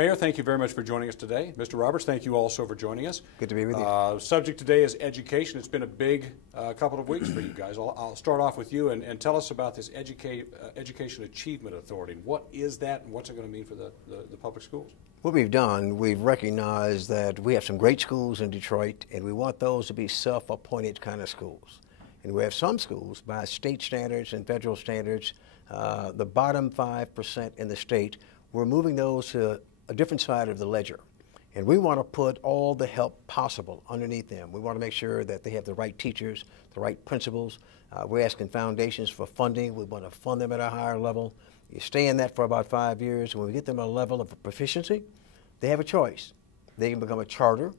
Mayor, thank you very much for joining us today. Mr. Roberts, thank you also for joining us. Good to be with you. Subject today is education. It's been a big couple of weeks for you guys. I'll start off with you and tell us about this Education Achievement Authority. What is that and what's it going to mean for the public schools? What we've done, we've recognized that we have some great schools in Detroit, and we want those to be self-appointed kind of schools. And we have some schools, by state standards and federal standards, the bottom 5% in the state, we're moving those to a different side of the ledger. And we want to put all the help possible underneath them. We want to make sure that they have the right teachers, the right principals. We're asking foundations for funding. We want to fund them at a higher level. You stay in that for about 5 years, and when we get them a level of proficiency, they have a choice. They can become a charter,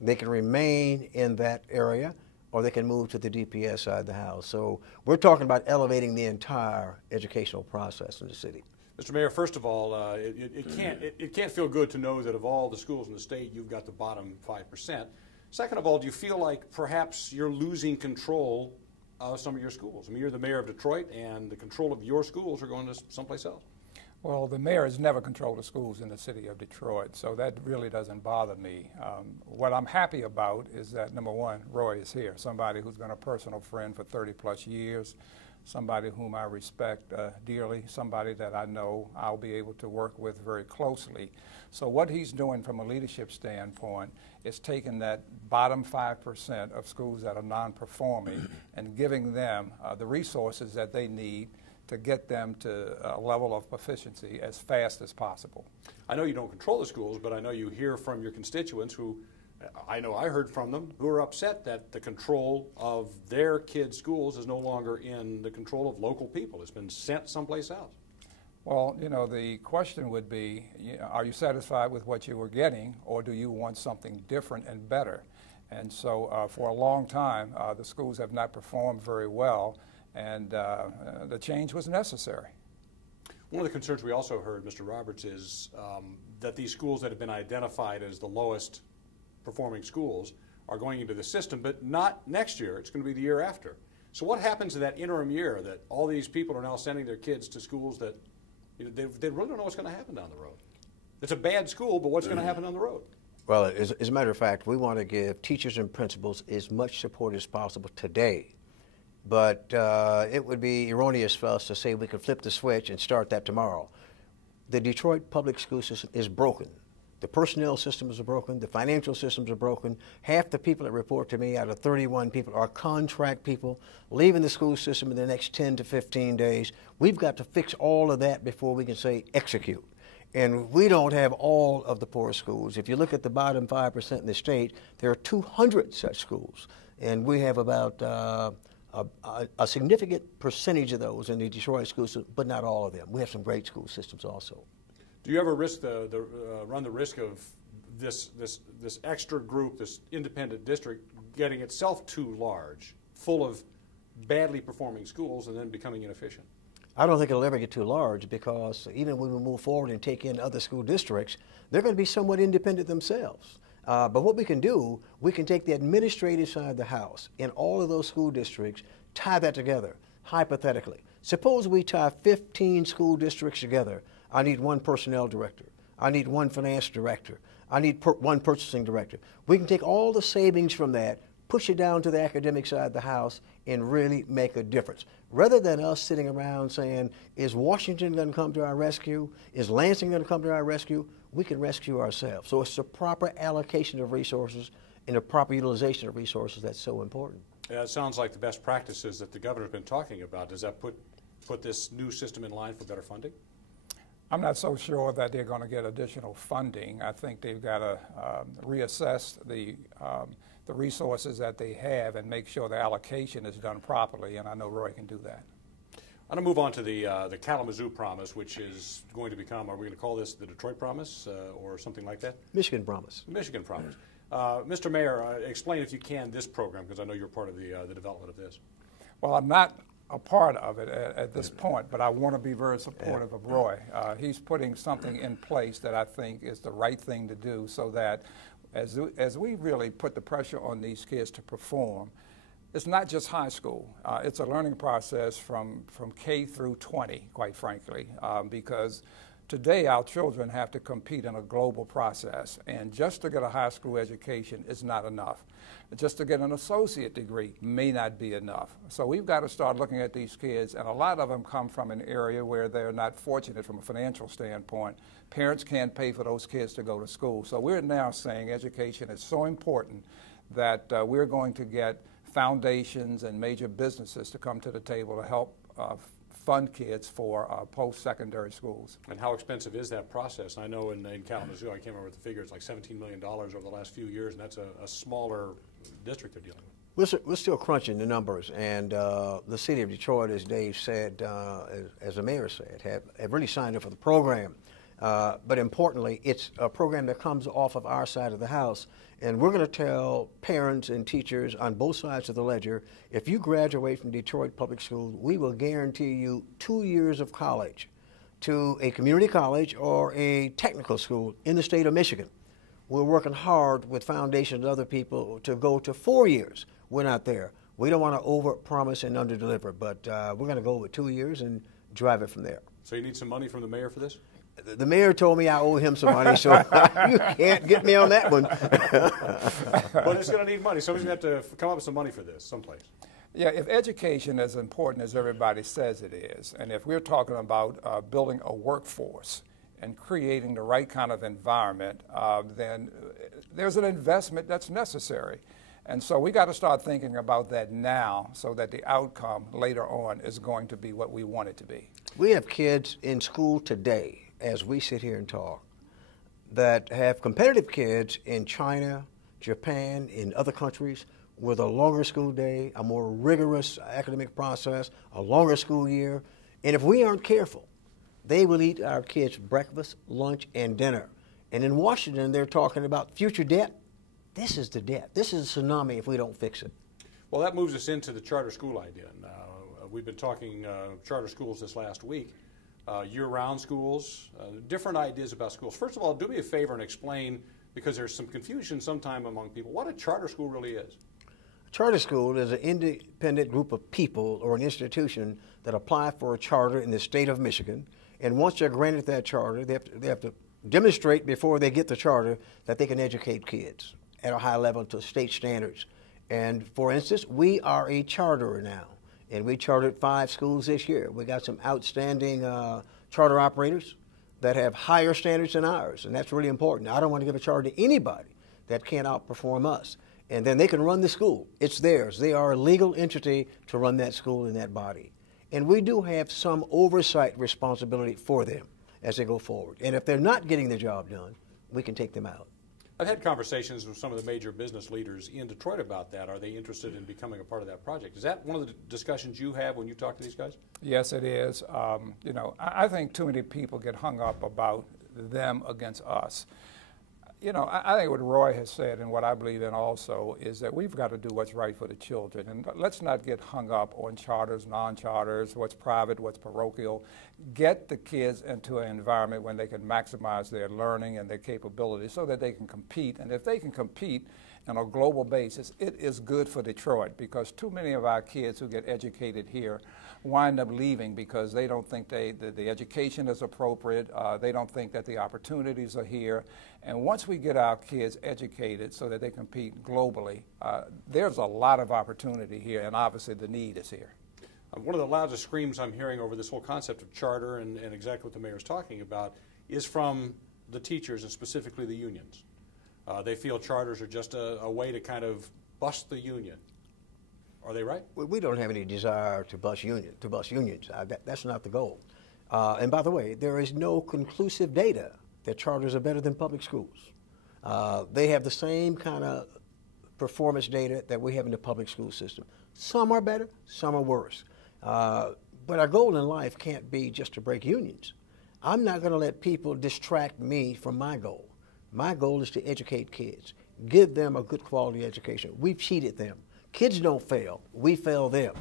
they can remain in that area, or they can move to the DPS side of the house. So we're talking about elevating the entire educational process in the city. Mr. Mayor, first of all, it can't feel good to know that of all the schools in the state, you've got the bottom 5%. Second of all, do you feel like perhaps you're losing control of some of your schools? I mean, you're the mayor of Detroit, and the control of your schools are going to someplace else. Well, the mayor has never controlled the schools in the city of Detroit, so that really doesn't bother me. What I'm happy about is that, number one, Roy is here, somebody who's been a personal friend for 30-plus years, somebody whom I respect dearly, somebody that I know I'll be able to work with very closely. So what he's doing from a leadership standpoint is taking that bottom 5% of schools that are non-performing and giving them the resources that they need to get them to a level of proficiency as fast as possible. I know you don't control the schools, but I know you hear from your constituents who, I know I heard from them, who are upset that the control of their kids' schools is no longer in the control of local people. It's been sent someplace else. Well, you know, the question would be, are you satisfied with what you were getting, or do you want something different and better? And so for a long time, the schools have not performed very well, and the change was necessary. One of the concerns we also heard, Mr. Roberts, is that these schools that have been identified as the lowest performing schools are going into the system, but not next year. It's going to be the year after. So what happens in that interim year that all these people are now sending their kids to schools that they really don't know what's going to happen down the road? It's a bad school, but what's going to happen down the road? Well, as a matter of fact, we want to give teachers and principals as much support as possible today. But it would be erroneous for us to say we could flip the switch and start that tomorrow. The Detroit public school system is broken. The personnel systems are broken. The financial systems are broken. Half the people that report to me out of 31 people are contract people leaving the school system in the next 10 to 15 days. We've got to fix all of that before we can say execute. And we don't have all of the poor schools. If you look at the bottom 5% in the state, there are 200 such schools. And we have about a significant percentage of those in the Detroit school system, but not all of them. We have some great school systems also. Do you ever risk run the risk of this extra group, this independent district, getting itself too large, full of badly performing schools, and then becoming inefficient? I don't think it'll ever get too large, because even when we move forward and take in other school districts, they're going to be somewhat independent themselves. But what we can do, we can take the administrative side of the house in all of those school districts, tie that together, hypothetically. Suppose we tie 15 school districts together. I need one personnel director. I need one finance director. I need one purchasing director. We can take all the savings from that, push it down to the academic side of the house, and really make a difference. Rather than us sitting around saying, is Washington going to come to our rescue? Is Lansing going to come to our rescue? We can rescue ourselves. So it's the proper allocation of resources and the proper utilization of resources that's so important. Yeah, it sounds like the best practices that the governor's been talking about. Does that put this new system in line for better funding? I'm not so sure that they're going to get additional funding. I think they've got to reassess the resources that they have and make sure the allocation is done properly, and I know Roy can do that. I'm going to move on to the Kalamazoo Promise, which is going to become, are we going to call this the Detroit Promise or something like that? Michigan Promise. Michigan Promise. Mr. Mayor, explain, if you can, this program, because I know you're part of the development of this. Well, I'm not a part of it at this point, but I want to be very supportive of Roy. He's putting something in place that I think is the right thing to do, so that as we really put the pressure on these kids to perform, it's not just high school. It's a learning process from K through 20, quite frankly, because Today, our children have to compete in a global process, and just to get a high school education is not enough. Just to get an associate degree may not be enough. So we've got to start looking at these kids, and a lot of them come from an area where they're not fortunate from a financial standpoint. Parents can't pay for those kids to go to school. So we're now saying education is so important that we're going to get foundations and major businesses to come to the table to help fund kids for post-secondary schools. And how expensive is that process? I know in Kalamazoo, I can't remember the figure, it's like $17 million over the last few years, and that's a smaller district they're dealing with. We're still crunching the numbers, and the city of Detroit, as Dave said, as the mayor said, have really signed up for the program. But importantly, it's a program that comes off of our side of the house, and we're going to tell parents and teachers on both sides of the ledger, if you graduate from Detroit Public Schools, we will guarantee you 2 years of college to a community college or a technical school in the state of Michigan. We're working hard with foundations and other people to go to 4 years. We're not there. We don't want to over-promise and under-deliver, but we're going to go with 2 years and drive it from there. So you need some money from the mayor for this? The mayor told me I owe him some money, so you can't get me on that one. But it's going to need money. Somebody's going to have to come up with some money for this someplace. Yeah, if education is important as everybody says it is, and if we're talking about building a workforce and creating the right kind of environment, then there's an investment that's necessary. And so we got to start thinking about that now so that the outcome later on is going to be what we want it to be. We have kids in school today, as we sit here and talk, that have competitive kids in China, Japan, in other countries with a longer school day, a more rigorous academic process, a longer school year. And if we aren't careful, they will eat our kids' breakfast, lunch, and dinner. And in Washington, they're talking about future debt. This is the debt. This is a tsunami if we don't fix it. Well, that moves us into the charter school idea. We've been talking charter schools this last week. Year-round schools, different ideas about schools. First of all, do me a favor and explain, because there's some confusion sometime among people, what a charter school really is. A charter school is an independent group of people or an institution that apply for a charter in the state of Michigan, and once they're granted that charter, they have to demonstrate before they get the charter that they can educate kids at a high level to state standards. And for instance, we are a charterer now. And we chartered 5 schools this year. We got some outstanding charter operators that have higher standards than ours, and that's really important. I don't want to give a charter to anybody that can't outperform us. And then they can run the school. It's theirs. They are a legal entity to run that school in that body. And we do have some oversight responsibility for them as they go forward. And if they're not getting the job done, we can take them out. I've had conversations with some of the major business leaders in Detroit about that. Are they interested in becoming a part of that project? Is that one of the discussions you have when you talk to these guys? Yes, it is. You know, I think too many people get hung up about them against us. You know, I think what Roy has said and what I believe in also is that we've got to do what's right for the children. And let's not get hung up on charters, non-charters, what's private, what's parochial. Get the kids into an environment when they can maximize their learning and their capabilities so that they can compete. And if they can compete on a global basis, it is good for Detroit, because too many of our kids who get educated here wind up leaving because they don't think the education is appropriate, they don't think that the opportunities are here. And once we get our kids educated so that they compete globally, there's a lot of opportunity here, and obviously the need is here. One of the loudest screams I'm hearing over this whole concept of charter and exactly what the mayor's talking about is from the teachers and specifically the unions. They feel charters are just a way to kind of bust the union. Are they right? We don't have any desire to bust unions. That's not the goal. And by the way, there is no conclusive data that charters are better than public schools. They have the same kind of performance data that we have in the public school system. Some are better, some are worse. But our goal in life can't be just to break unions. I'm not going to let people distract me from my goal. My goal is to educate kids, give them a good quality education. We've cheated them. Kids don't fail, we fail them.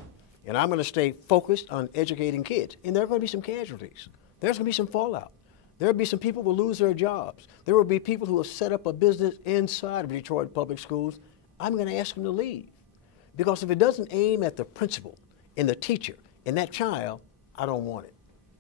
And I'm going to stay focused on educating kids. And there are going to be some casualties. There's going to be some fallout. There will be some people who will lose their jobs. There will be people who have set up a business inside of Detroit Public Schools. I'm going to ask them to leave. Because if it doesn't aim at the principal and the teacher and that child, I don't want it.